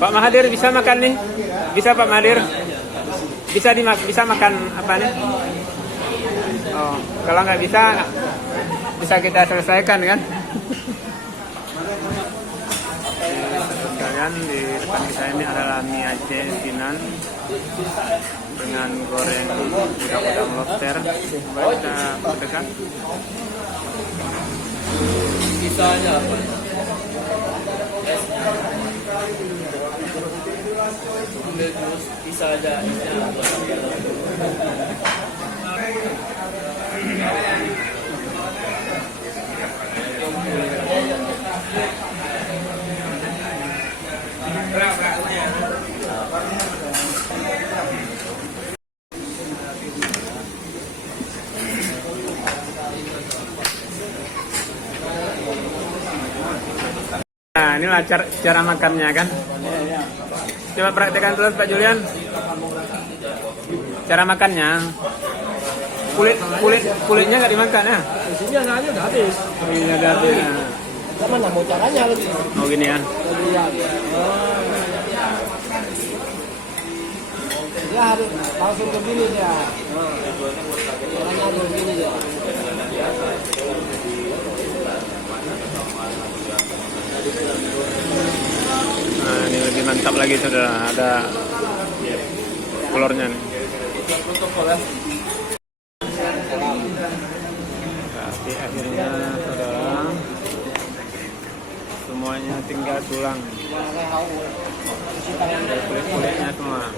Pak Mahathir bisa makan nih? Bisa Pak Mahathir? Bisa makan apa nih? Oh, kalau nggak bisa kita selesaikan kan? Kalian di depan kita ini adalah mie Aceh Sinan dengan goreng udang-udang lobster. Coba kita dekat. Kisahnya apa? Terus bisa aja. Nah, inilah cara makannya kan. Coba praktekkan terus Pak Julian. Cara makannya. Kulitnya nggak dimakan ya? Isinya nanya udah habis. Kulitnya udah habis. Mana mau caranya lagi? Oh gini ya. Dia harus langsung ke sini ya. Caranya harus begini ya. Nah, ini lebih mantap lagi saudara, ada kolornya nih. Tapi akhirnya saudara, semuanya tinggal tulang, kulit-kulitnya semua.